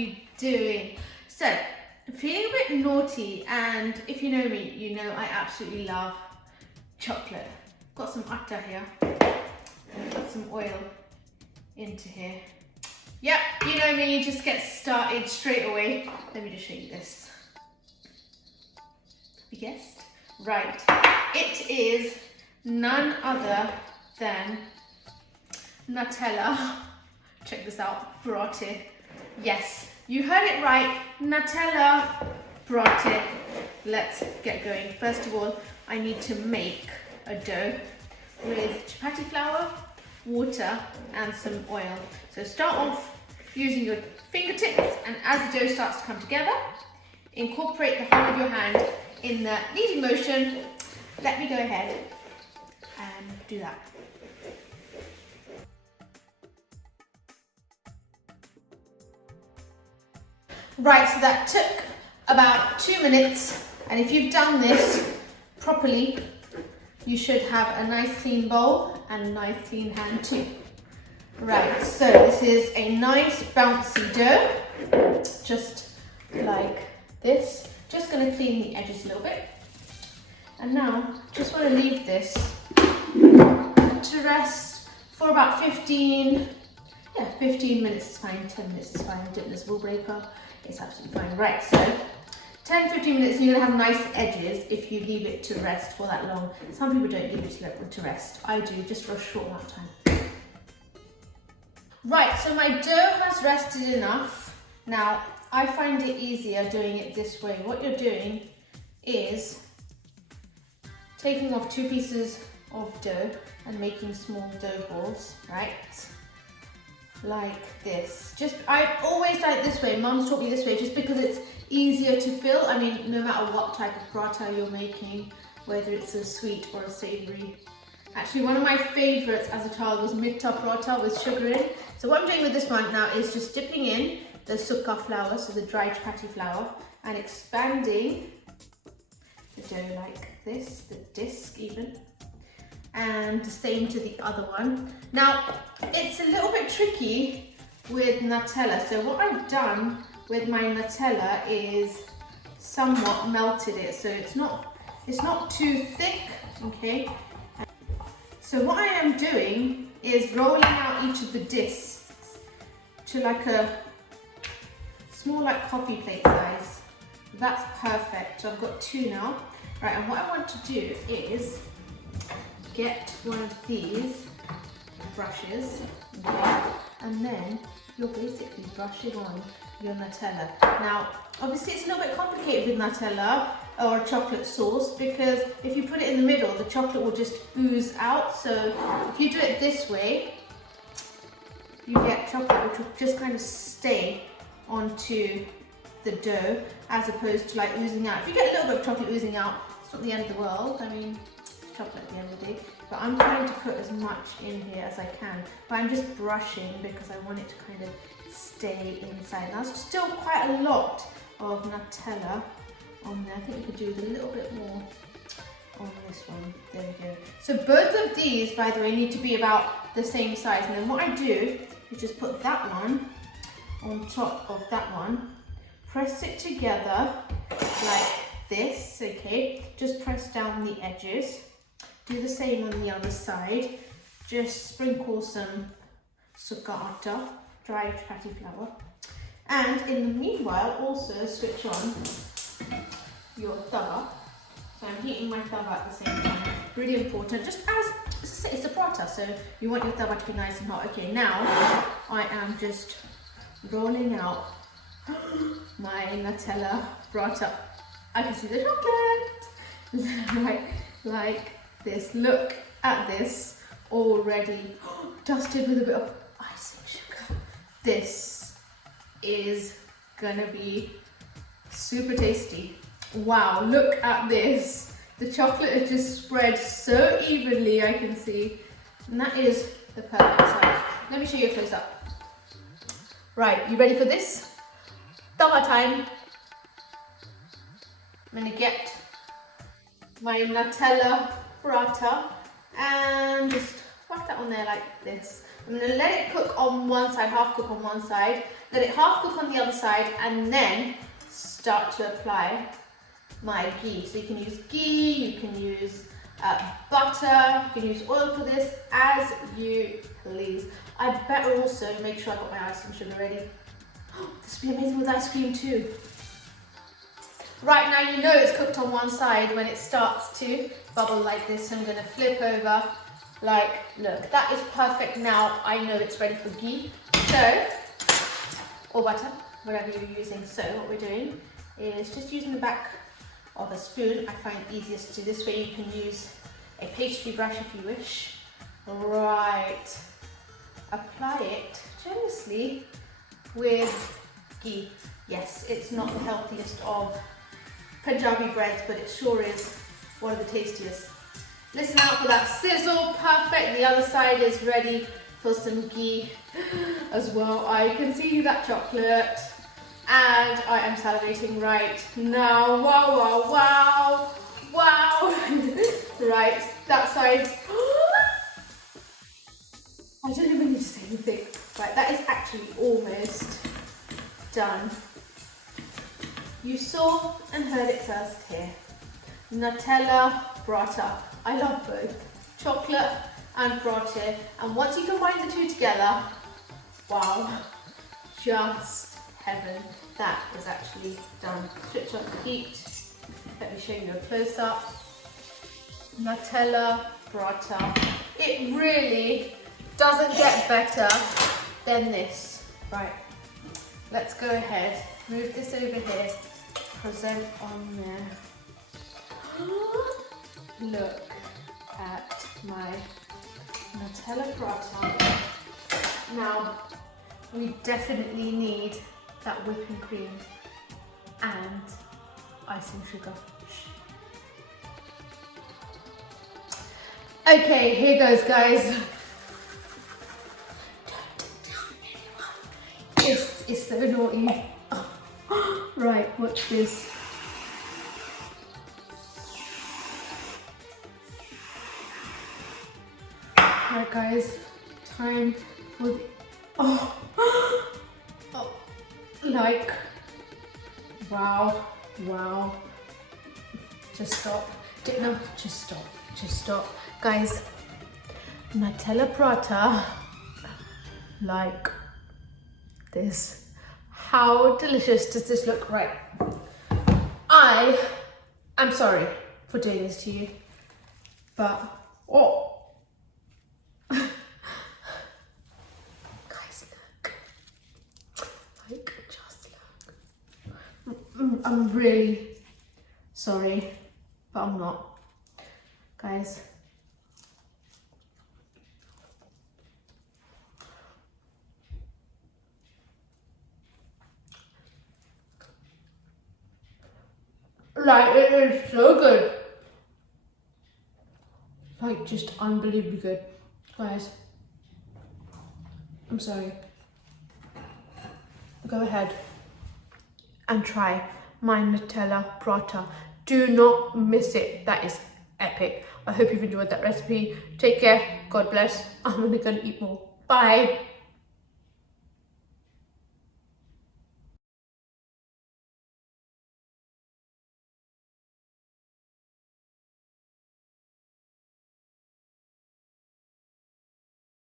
you doing? So, I'm feeling a bit naughty, and if you know me, you know I absolutely love chocolate. Got some atta here, got some oil into here. Yep, you know me, just get started straight away. Let me just show you this. Have you guessed? Right, it is none other than Nutella. Check this out, paratha. Yes, you heard it right, Nutella paratha. Let's get going. First of all, I need to make a dough with chapatti flour, water and some oil. So start off using your fingertips, and as the dough starts to come together, incorporate the whole of your hand in the kneading motion. Let me go ahead and do that. Right, so that took about 2 minutes, and if you've done this properly, you should have a nice clean bowl and a nice clean hand too. Right, so this is a nice bouncy dough, just like this. Just going to clean the edges a little bit. And now, just want to leave this to rest for about 15 minutes is fine, 10 minutes is fine. Dipna's rule breaker, it's absolutely fine. Right, so 10-15 minutes, you're going to have nice edges if you leave it to rest for that long. Some people don't leave it to rest. I do, just for a short amount of time. Right, so my dough has rested enough. Now, I find it easier doing it this way. What you're doing is taking off 2 pieces of dough and making small dough balls, right? Like this. I always done it this way. Mum's taught me this way just because it's easier to fill. I mean, no matter what type of paratha you're making, whether it's a sweet or a savoury. Actually, one of my favourites as a child was mitta paratha with sugar in. So what I'm doing with this one now is just dipping in the sukka flour, so the dry chapatti flour, and expanding the dough like this, the disc even. And the same to the other one. Now, it's a little bit tricky with Nutella. So what I've done with my Nutella is somewhat melted it, so it's not too thick, okay? So what I am doing is rolling out each of the discs to like it's more like coffee plate size. That's perfect. So I've got 2 now. Right, and what I want to do is get one of these brushes, okay, and then you're basically brushing on your Nutella. Now, obviously it's a little bit complicated with Nutella or chocolate sauce, because if you put it in the middle, the chocolate will just ooze out. So if you do it this way, you get chocolate which will just kind of stay onto the dough, as opposed to like oozing out. If you get a little bit of chocolate oozing out, it's not the end of the world. I mean, chocolate at the end of the day, but I'm trying to put as much in here as I can, but I'm just brushing because I want it to kind of stay inside. Now, it's still quite a lot of Nutella on there. I think you could do with a little bit more on this one. There we go. So both of these, by the way, need to be about the same size, and then what I do is just put that one on top of that one, press it together like this, okay? Just press down the edges. Do the same on the other side. Just sprinkle some sukka atta, dry chapatti flour. And in the meanwhile, also switch on your tawa. So I'm heating my tawa at the same time. Really important, just as it's a paratha, so you want your tawa to be nice and hot. Okay, now I am just rolling out my Nutella paratha. I can see the chocolate, like this. Look at this, already dusted with a bit of icing sugar. This is gonna be super tasty. Wow, look at this. The chocolate is just spread so evenly, I can see. And that is the perfect size. Let me show you a close up. Right, you ready for this? Tawa time. I'm gonna get my Nutella paratha and just whack that on there like this. I'm going to let it cook on one side, half cook on one side, let it half cook on the other side, and then start to apply my ghee. So you can use ghee, you can use butter, you can use oil for this, as you please. I better also make sure I got my icing sugar ready. This would be amazing with ice cream too. Right, now you know it's cooked on one side when it starts to bubble like this. I'm going to flip over. Like, look, that is perfect. Now I know it's ready for ghee. So, or butter, whatever you're using. So what we're doing is just using the back of a spoon. I find it easiest to do this way. You can use a pastry brush if you wish. Right, apply it generously with ghee. Yes, it's not the healthiest of Punjabi breads, but it sure is one of the tastiest. Listen out for that sizzle, perfect. The other side is ready for some ghee as well. I can see that chocolate and I am salivating right now. Wow, wow, wow, wow. Right, that side. I don't even need to say anything. Right, that is actually almost done. You saw and heard it first here. Nutella paratha. I love both chocolate and paratha, and once you combine the two together, wow, just heaven. That is actually done. Switch on the heat. Let me show you a close up. Nutella paratha. It really doesn't get better than this. Right, let's go ahead, move this over here, present on there. Look at my Nutella paratha. Now, we definitely need that whipping cream and icing sugar. Okay, here goes, guys. It's so naughty. Right, watch this. Right, guys, time for the, oh, like, wow, wow. Just stop. Dipna, just stop. Guys, Nutella paratha, like this. How delicious does this look? Right. I'm sorry for doing this to you, but oh. Guys, look. Like, just look. I'm really sorry, but I'm not. Guys. Like, it is so good. Like, just unbelievably good. Guys, I'm sorry. Go ahead and try my Nutella paratha. Do not miss it. That is epic. I hope you've enjoyed that recipe. Take care. God bless. I'm gonna go eat more. Bye.